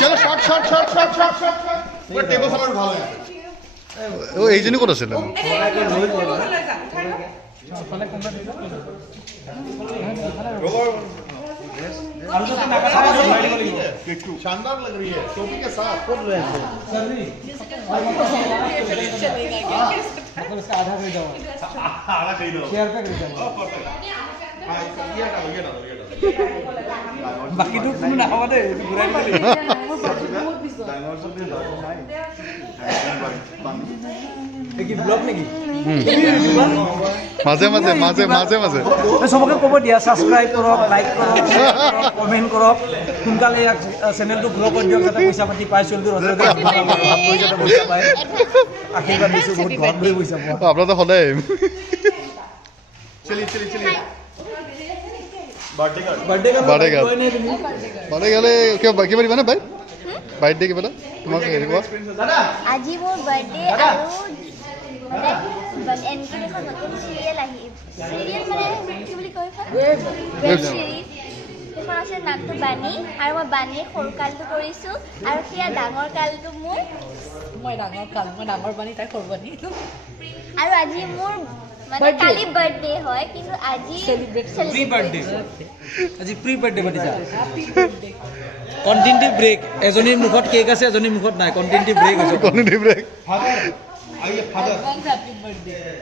চলো short short short short short short পুরো table ফেলার ভালো হয় ও এই জন্য করেছিল शानदार लग रही है टोपी के साथ आधा कर दो शेयर पे कर दो बाकी तो तुम ना हवा दे घुराई मारी কি ব্লগ নেকি মাঝে মাঝে মাঝে মাঝে মাঝে সবকে ক'ব দিয়া সাবস্ক্রাইব কৰক লাইক কৰক কমেন্ট কৰক সোনকালে চেনেলটো গ্ৰ' কৰি দিয়ক যাতে পইচা পাতি পাই চলটো ৰজে পইচা পায় আশীৰ্বাদ দিছোঁ বহুত ঘৰত বহি পইচা পোৱা আপনাৰা তো সদায় চলি চলি চলি বাৰ্থডে বাৰ্থডে গৈ নাই তুমি বাৰ্থডে গেলে কিয় বাকি পাৰিবা না ভাই বাৰ্থডে কিবা তোমাক হেৰি কোৱা আজি মোৰ বাৰ্থডে আৰু মানে এনকে এখন নতুন চিৰিয়েল মানে কি বুলি কয় ৱেব চিৰিজ এখন আছে নামটো বাণী আৰু মই বাণীৰ সৰু কালটো কৰিছোঁ আৰু সেয়া ডাঙৰ কালটো মোৰ মই ডাঙৰ বাণী তাই সৰু বাণী আৰু আজি মোৰ মানে কালি বাৰ্থডে হয় কিন্তু আজি প্ৰি বাৰ্থডে আজি প্ৰি বাৰ্থডে পাতিছা কন্টিনিউটি ব্ৰেক এজনীৰ মুখত কেক আছে এজনীৰ মুখত নাই কন্টিনিউটি ব্ৰেক হৈছে continuity break Advance happy birthday.